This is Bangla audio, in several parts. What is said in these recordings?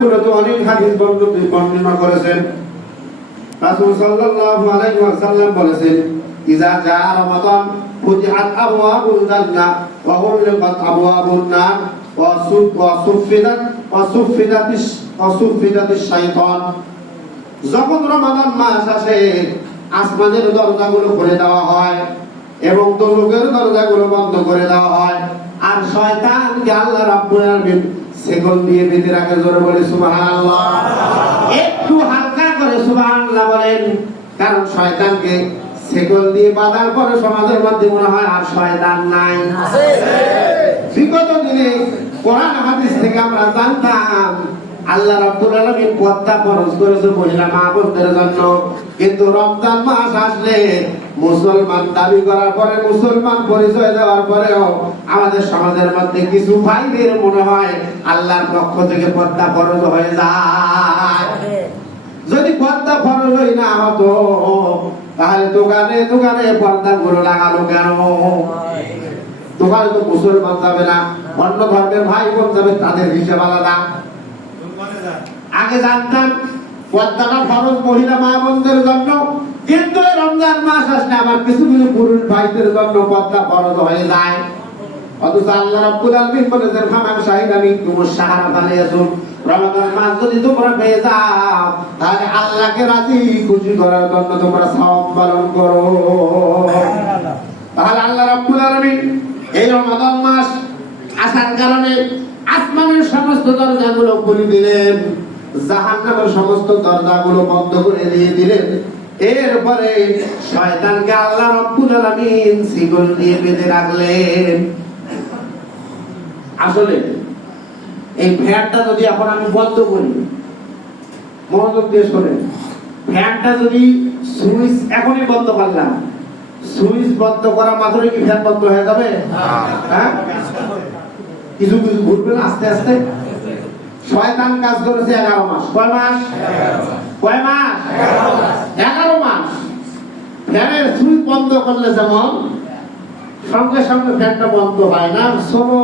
অনেক হাদিস বর্ণনা করেছেন। রাসূল সাল্লাল্লাহু আলাইহি ওয়াসাল্লাম বলেছেন, ইযা জা রমাদান ফুতিহাত আবওয়াবুল জান্নাহ ওয়া গুলিকাত আবওয়াবুন নার ওয়া সুফিদাতিশ শাইতান। যখন রমাদান মাস আসে, আসমানের দরজাগুলো খুলে দেওয়া হয় এবং দোজখের দরজাগুলো বন্ধ করে দেওয়া হয়, আর শয়তানকে আল্লাহ রাব্বুল আলামিন সেগল দিয়ে বেঁধে রাখে। জোরে বলে সুবহানাল্লাহ। একটু হালকা করে সুবহানাল্লাহ বলেন, কারণ শয়তানকে সেগল দিয়ে বাঁধার পরে সমাজের মধ্যে মনে হয় আর শয়তান নাই। বিগত দিনে কোরআন হাদিস থেকে আমরা জানতাম আল্লাহ রাব্বুল আলামিন পর্দা ফরজ করেছে মহিলা মা বোনদের জন্য, কিন্তু রমজান মাস আসলে মুসলমান দাবি করার পরে, মুসলমান পরিচয় দেওয়ার পরেও আমাদের সমাজের মধ্যে কিছু ভাইদের মনে হয় আল্লাহর পক্ষ থেকে পর্দা ফরজ হয়ে যায়। যদি পর্দা ফরজ হই না হতো তাহলে দোকানে দোকানে পর্দা গুলো লাগালো কেন? দোকানে তো মুসলমান যাবে না, অন্য ধর্মের ভাই বোন যাবে, তাদের হিসাব আলাদা। আগে জানতাম পর্দাটা ফরজ মহিলা মা বোনদের জন্য, কিন্তু রমজান মাস আসলে আবার কিছু কিছু পুরুষ ভাইদের জন্য পর্দা ফরজ হয়ে যায়। অথচ আল্লাহ রাব্বুল আলামিন বলেছেন, ফামান শাহিদা মিনকুমুশ শাহরা ফালিয়াসুম। রমজান মাস যদি তোমরা পেয়ে যাও, তাহলে আল্লাহকে রাজি খুশি করার জন্য তোমরা সাওম পালন করো। তাহলে আল্লাহ রাব্বুল আলামিন এই রমজান মাস আসার কারণে আসমানের সমস্ত দরজাগুলো খুলে দিলেন, জাহান্নামের সমস্ত দরজাগুলো বন্ধ করে দিয়ে দিলেন। এরপরে শয়তানকে আল্লাহ রাব্বুল আলামিন শিকল দিয়ে বেঁধে রাখলেন। আসলে এই ফ্যানটা যদি এখন আমি বন্ধ করি, মনোযোগ দিয়ে শোনেন, ফ্যানটা যদি সুইচ এখনই বন্ধ করলাম, সুইচ বন্ধ করা মাত্রই কি ফ্যান বন্ধ হয়ে যাবে? হ্যাঁ, কিছু কিছু ঘুরবে না আস্তে আস্তে। শয়তান কাজ করেছে 11 মাস। কয় মাস? কয় মাস? 11 মাস। ফ্যানের সুইচ বন্ধ করলে যেমন সঙ্গে সঙ্গে ফ্যানটা বন্ধ হয় না, স্লো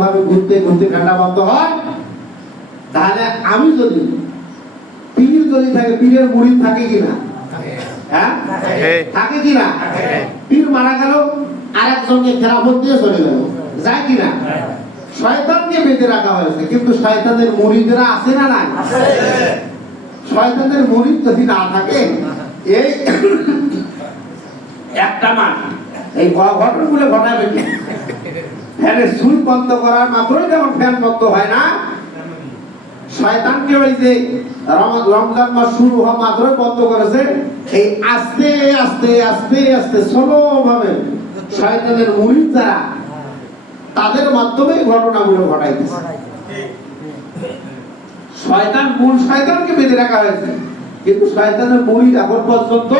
ভাবে ঘুরতে ঘুরতে ফ্যানটা বন্ধ হয়। তাহলে আমি যদি পীর যদি থাকে, পীরের মুরিদ থাকে কিনা? হ্যাঁ, থাকে কিনা? পীর মারা গেল, আরেকজনকে খেলাফত দিয়ে চলে গেল, যায় কিনা? শয়তানকে বেঁধে রাখা হয়েছে, কিন্তু শয়তানের মুরিদরা আছে না নাই? শয়তানের মুরিদ যদি না থাকে, এই একটা মান এই ঘটনাগুলো ঘটাবে কি? ফ্যানের সুইচ বন্ধ করার মাত্রই যখন ফ্যান বন্ধ হয় না, শয়তানকে ওই যে রমজান মাস শুরু হওয়া মাত্রই বন্ধ করেছে, এই আস্তে আস্তে আস্তে আস্তে স্লো ভাবে শয়তানের মুরিদ যারা, তাদের মাধ্যমে ঘটনাগুলো ঘটাইতেছে। শয়তান, মূল শয়তানকে বেঁধে রাখা হয়েছে, কিন্তু শয়তানের মুরিদ এখন পর্যন্ত